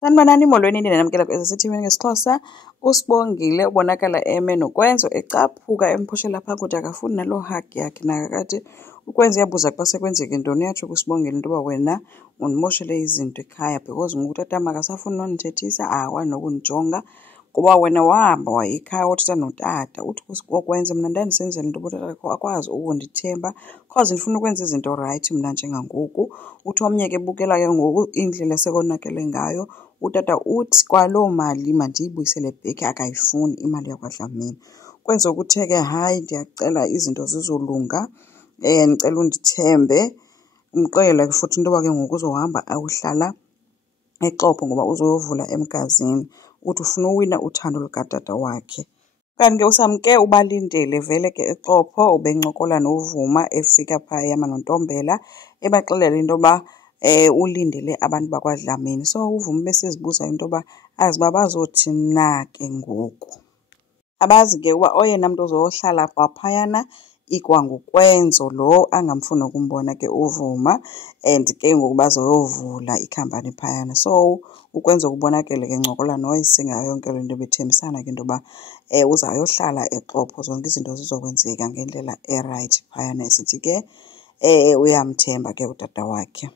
Sanibonani molweni ninamkela kwesithimeni ngesiXhosa. uSibongile ubonakala eme nokwenzo ecaphuka emphushela phaa kude akafuni naloo hug yakhe nakakade ukwenza uyabuza kuba sekwenzeke ntoni. Yatsho kuSibongile into yoba wena undimoshele izinto ekhaya because ngoku utatam akasafuni nondithethisa, akakwazi nokundijonga kuba wena wahamba waya ekhaya wothetha notata. Uthi okwenza mna ndandisenzela into yoba utata akwazi ukundithemba because ndifuna ukwenza izinto rayithi mna njengangoku. Uthi omnye ke bukela ke ngoku indlela esekonakele ngayo. Utata uthi kwaloo mali mandiyibuyisele back, akayifuni imali yakwaDlamini. Kwenza ukuthe ke hayi ndiyacela izinto zizolunga, ndicela undithembe. Umxelele futhi into yoba ke ngoku uzohamba ayohlala eXhopo ngoba uzoyovula eMgazini. Uthi ufuna uwina uthando lukatata wakhe. Kanti ke usamke ubalindele vele ke eXhopo, ubencokola noVuma efika phaa ehamba noNtombela ebaxelela into yoba ulindele abantu bakwaDlamini. So uVuma besizibuza into yoba azi uba bazothi na ke ngoku. Abazi ke uba oyena mntu ozoyohlala kwaphayana ikwangukwenzo lo angamfuni ukumbona ke uVuma, and ke ngoku bazoyovula ikhampani phayana. So ukwenza kubonakele ke ncokola noyise ngayo yonke le nto, bethembisana ke into yoba uzawuyohlala eXhopo, zonke izinto zizokwenzeka ngendlela erayithi phayana. Esithi ke uyamthemba ke utata wakhe.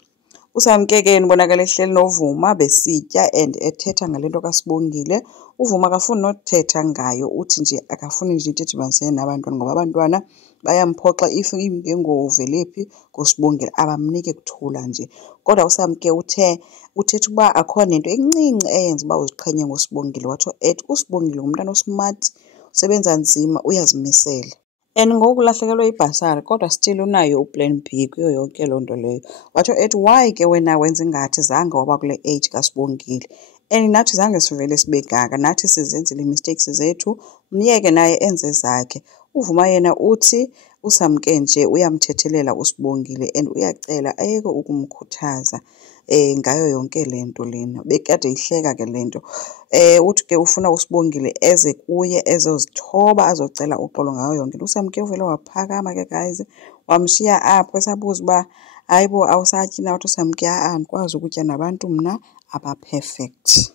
Usamke ke nibonakala ehleli noVuma besitya and ethetha ngale nto kaSibongile. uVuma akafuni nothetha ngayo, uthi nje akafuni nje into edibanisene nabantwana ngoba abantwana bayamphoxa. If ngengovele phi kuSibongile abamniki kuthula nje. Kodwa usamke uthetha uba akho nento encinci eyenza uba uziqhenye ngoSibongile. Watsho ethi uSibongile ngumntana osmart, usebenza nzima, uyazimisela. And ngoku ulahlekelwe yibhasari kodwa still unayo uplan B kuyo yonke loo nto leyo. Watsho ethi why ke wena wenza ingathi zange waba kule age kaSibongile, and nathi zange sivele sibe ngaka, nathi sizenzile ii-mistakes zethu, myeke naye enze zakhe. uVuma yena uthi usamke nje uyamthethelela uSibongile and uyacela ayeke ukumkhuthaza ngayo yonke le nto lena. Bekade ihleka ke le nto. Uthi ke ufuna uSibongile eze kuye ezozithoba azocela uxolo ngayo yonke into. uSamke uvele waphakama ke guys, wamshiya apho esabuza uba hayibo awusatyi na. Wathi uSamke andikwazi ukutya nabantu mna aba-perfect.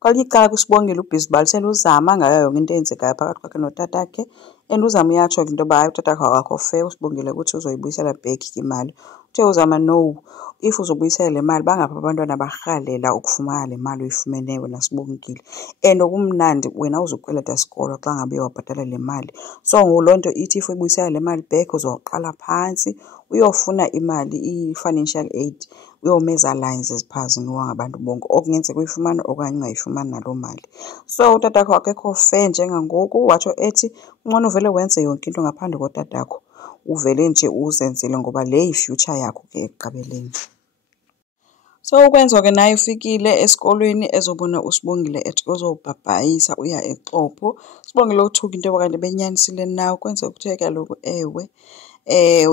Kwelinye icala kuSibongile ubhizi ubalisela uzama ngayo yonke into eyenzekayo phakathi kwakhe notatakhe, and uZama uyatsho ke into yoba hayi utatakhe akakho fair. uSibongile ukuthi uzoyibuyisela back imali. Uthe uZama no, if uzobuyisela le mali bangaphi abantwana barhalela ukufumana le mali uyifumeneyo wena Sibongile, and okumnandi wena uzukweleta sikolo xa ngabe wabhatala le mali. So ngoku loo nto ithi if uyibuyisela le mali back uzoqala phantsi uyofuna imali i-financial aid, uyomeza lines eziphaa zinikwa ngabantu bonke, okungenzeka uyifumane okanye ungayifumani naloo mali. So utatakho akekho fair njengangoku. Watsho ethi ungcono uvele wenze yonke into ngaphandle kotatakho, uvele nje uzenzele ngoba le yi-future yakho ke ekugqibeleni. So ukwenziwa ke naye ufikile esikolweni ezobona uSibongile ethi uzobhabhayisa uya eXhopo. uSibongile uthuka into yoba kanti benyanisile na. Ukwenza ukuthe kaloku ewe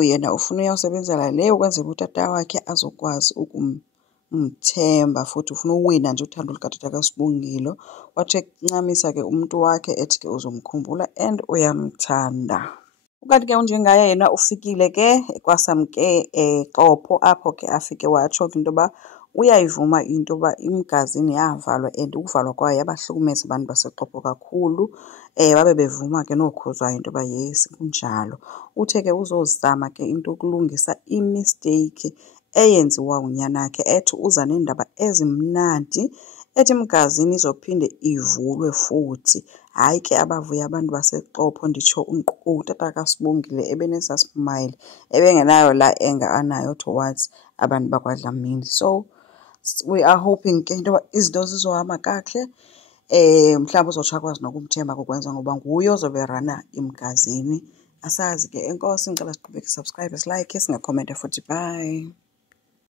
yena ufuna uyawusebenzela le ukwenzela utata wakhe azokwazi ukumthemba, futhi ufuna uwina nje uthando lukatata kaSibongile. Wathi ekuncamisa ke umntu wakhe ethi ke uzomkhumbula and uyamthanda. Ukanti ke unjengaye yena ufikile ke kwaSamke eXhopo, apho ke afike watsho into yoba uyayivuma into yoba iMgazini yavalwa and ukuvalwa kwayo yabahlukumeza abantu baseXhopo kakhulu. Babe bevuma ke nokhuzwayo into yoba yes kunjalo. Uthe ke uzozama ke into yokulungisa imisteyikhi eyenziwa unyanakhe, ethi uza neendaba ezimnandi, ethi iMgazini izophinde ivulwe futhi. Hayi ke abavuya abantu baseXhopo, nditsho utata kaSibongile ebenesaa smile, ebengenayo laa anger anayo towards abantu bakwaDlamini. So we are hoping ke into yoba izinto zizohamba kakuhle. Mhlawumbi uzotsho akwazi nokumthemba kokwenza ngoba nguye ozobe rana iMgazini. Asazi ke, enkosi. Ngicela siqhubeke subscribe, silike, singakhomenta futhi. Bye.